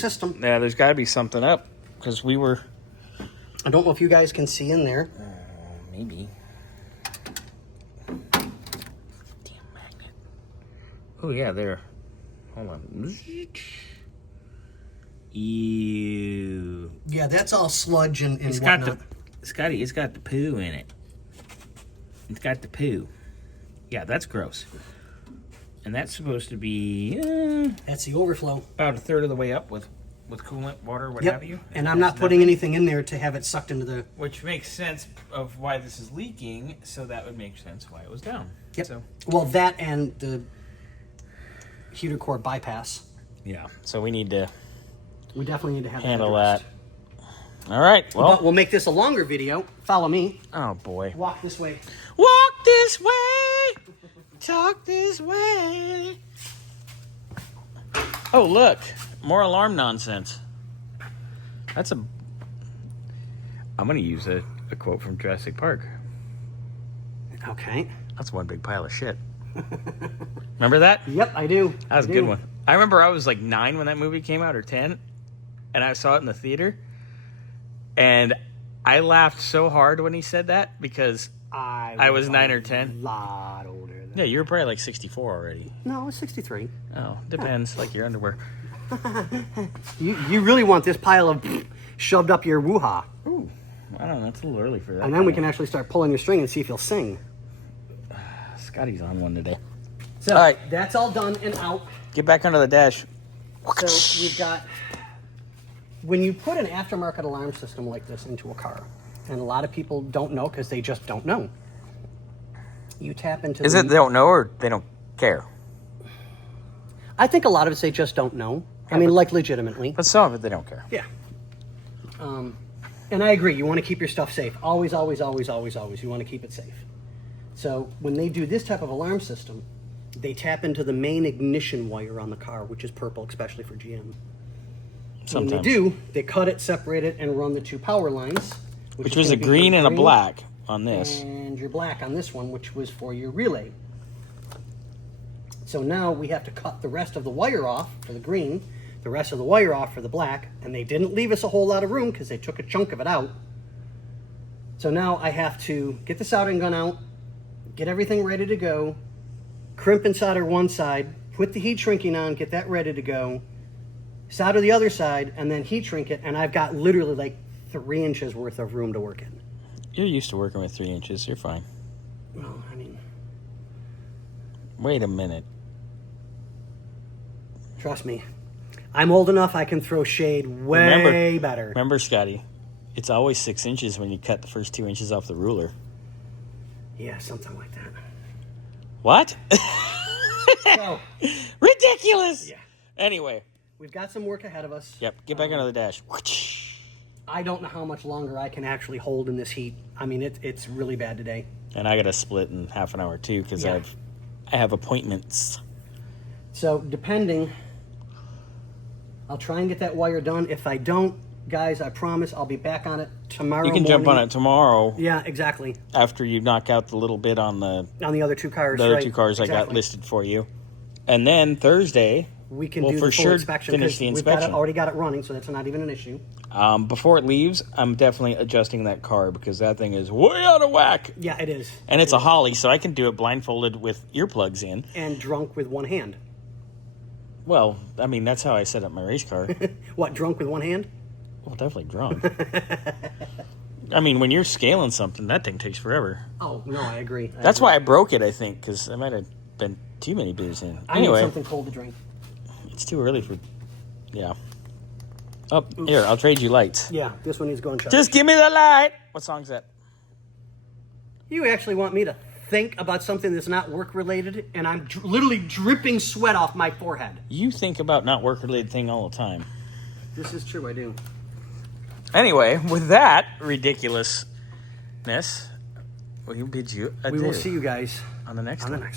system. Yeah, there's got to be something up because we were. I don't know if you guys can see in there. Maybe. Damn magnet. Oh yeah, there. Hold on. Ew. Yeah, that's all sludge and It's whatnot. got Scotty, it's got the poo in it. It's got the poo. Yeah, that's gross. And that's supposed to be That's the overflow. about a third of the way up with coolant, water, what have you. And I'm not putting anything in there to have it sucked into the... Which makes sense of why this is leaking, so that would make sense why it was down. Yep. So, well, that and the heater core bypass. yeah, so we need to We definitely need to have handle that. that. All right, well. But we'll make this a longer video. Follow me. Oh, boy. Walk this way. Walk this way, talk this way. Oh, look, more alarm nonsense. That's a... I'm going to use a quote from Jurassic Park. Okay. That's one big pile of shit. Remember that? Yep, I do. That was a good one. I remember I was like 9 when that movie came out, or 10, and I saw it in the theater, and I laughed so hard when he said that because I was 9 or 10. A lot older than Yeah, you were probably like 64 already. No, I was 63. Oh, depends, like your underwear. You really want this pile of shoved up your woo-ha. Ooh, I don't know, that's a little early for that. And then we can actually start pulling your string and see if you'll sing. Scotty's on one today. So, all right, that's all done and out. get back under the dash. So we've got, when you put an aftermarket alarm system like this into a car, and a lot of people don't know because they just don't know, you tap into Is it they don't know or they don't care? I think a lot of us, they just don't know. I mean, like, legitimately. But some of it, they don't care. Yeah. And I agree. You want to keep your stuff safe. Always, always, always, always, always. You want to keep it safe. So when they do this type of alarm system, they tap into the main ignition wire on the car, which is purple, especially for GM. Sometimes. When they do, they cut it, separate it, and run the 2 power lines. Which is was a gonna be green your and a green black on this. And your black on this one, which was for your relay. So now we have to cut the rest of the wire off for the green, the rest of the wire off for the black, and they didn't leave us a whole lot of room because they took a chunk of it out. So now I have to get the soldering gun out, get everything ready to go, crimp and solder one side, put the heat shrinking on, get that ready to go, solder the other side, and then heat shrink it, and I've got literally like 3 inches worth of room to work in. You're used to working with 3 inches. You're fine. Well, I mean, Wait a minute. trust me. I'm old enough I can throw shade way better. Remember, Scotty, it's always 6 inches when you cut the first 2 inches off the ruler. Yeah, something like that. What? So, Ridiculous! yeah. Anyway. We've got some work ahead of us. Yep, get back under the dash. I don't know how much longer I can actually hold in this heat. I mean, it's really bad today. And I got to split in half an hour, too, because Yeah. I have appointments. So, depending, I'll try and get that wire done. If I don't, guys, I promise I'll be back on it tomorrow You can jump on it tomorrow. Yeah, exactly. After you knock out the little bit on the other 2 cars, other right. 2 cars exactly. I got listed for you. And then Thursday, we can we'll do for the full sure inspection. finish 'Cause the we've got inspection. already got it running, so that's not even an issue. Before it leaves, I'm definitely adjusting that car because that thing is way out of whack. Yeah, it is. And it's a Holly, so I can do it blindfolded with earplugs in. And drunk with one hand. Well, I mean, that's how I set up my race car. What, drunk with one hand? Well, definitely drunk. I mean, when you're scaling something, that thing takes forever. Oh, no, I agree. That's why I broke it, I think, because I might have been too many beers in. I need Anyway, something cold to drink. it's too early for... Yeah. Oh, here, I'll trade you lights. Yeah, this one needs to go in charge. Just give me the light. What song's that? You actually want me to think about something that's not work-related, and I'm literally dripping sweat off my forehead. You think about not work-related thing all the time. This is true, I do. Anyway, with that ridiculousness, we bid you adieu. We will see you guys on the next one. one.